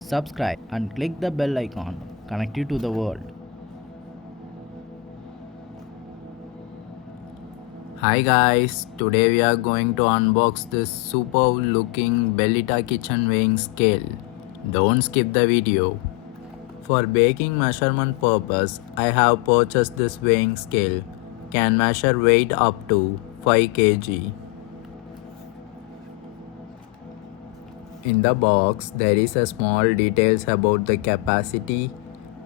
Subscribe and click the bell icon. Connect you to the world. Hi guys, today we are going to unbox this superb looking Bellita kitchen weighing scale. Don't skip the video. For baking measurement purpose, I have purchased this weighing scale. Can measure weight up to 5 kg. In the box, there is a small details about the capacity,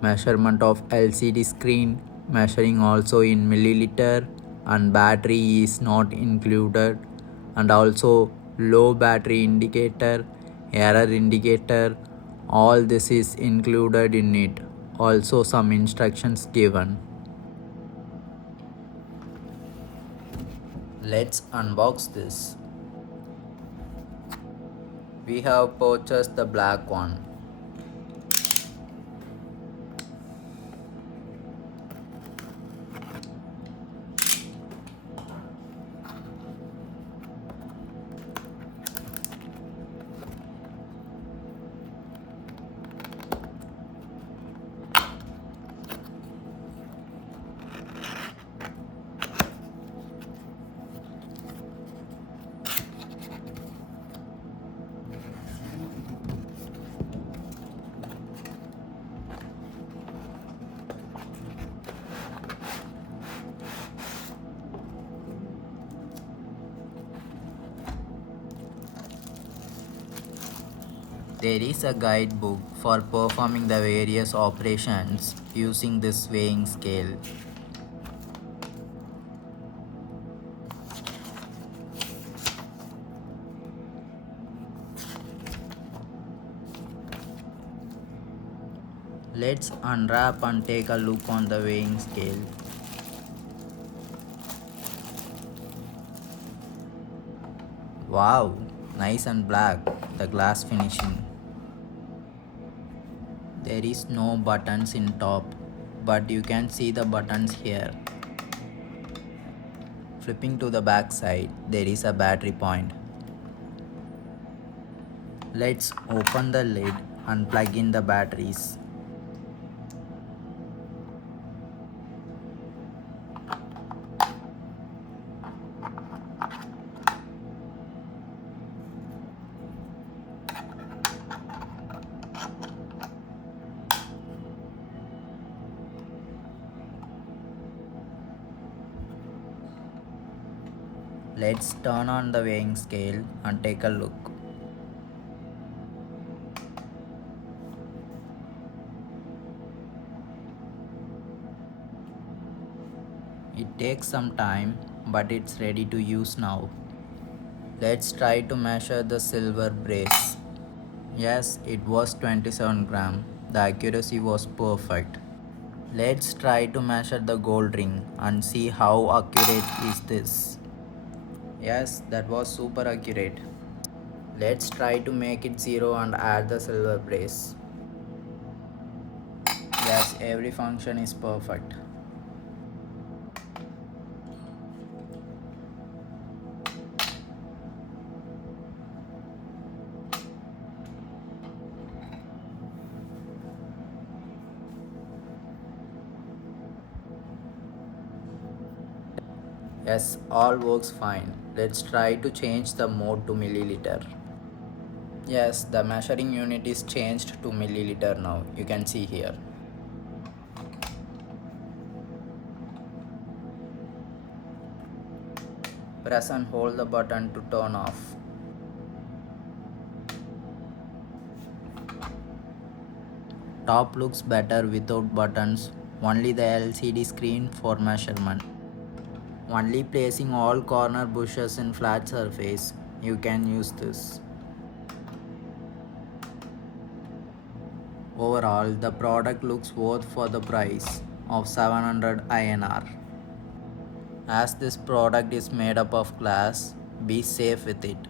measurement of LCD screen, measuring also in milliliter, and battery is not included, and also low battery indicator, error indicator, all this is included in it. Also some instructions given. Let's unbox this. We have purchased the black one. There is a guidebook for performing the various operations using this weighing scale. Let's unwrap and take a look on the weighing scale. Wow, nice and black, the glass finishing. There is no buttons in top, but you can see the buttons here. Flipping to the back side, there is a battery point. Let's open the lid and plug in the batteries. Let's turn on the weighing scale and take a look. It takes some time, but it's ready to use now. Let's try to measure the silver brace. Yes, it was 27 gram. The accuracy was perfect. Let's try to measure the gold ring and see how accurate is this. Yes, that was super accurate. Let's try to make it 0 and add the silver brace. Yes, every function is perfect. Yes, all works fine. Let's try to change the mode to milliliter. Yes, the measuring unit is changed to milliliter now. You can see here. Press and hold the button to turn off. Top looks better without buttons. Only the LCD screen for measurement. Only placing all corner bushes in flat surface, you can use this. Overall, the product looks worth for the price of 700 INR. As this product is made up of glass, be safe with it.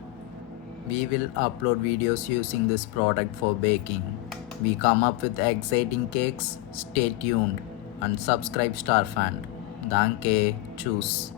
We will upload videos using this product for baking. We come up with exciting cakes. Stay tuned and subscribe Starfan. Danke, tschüss.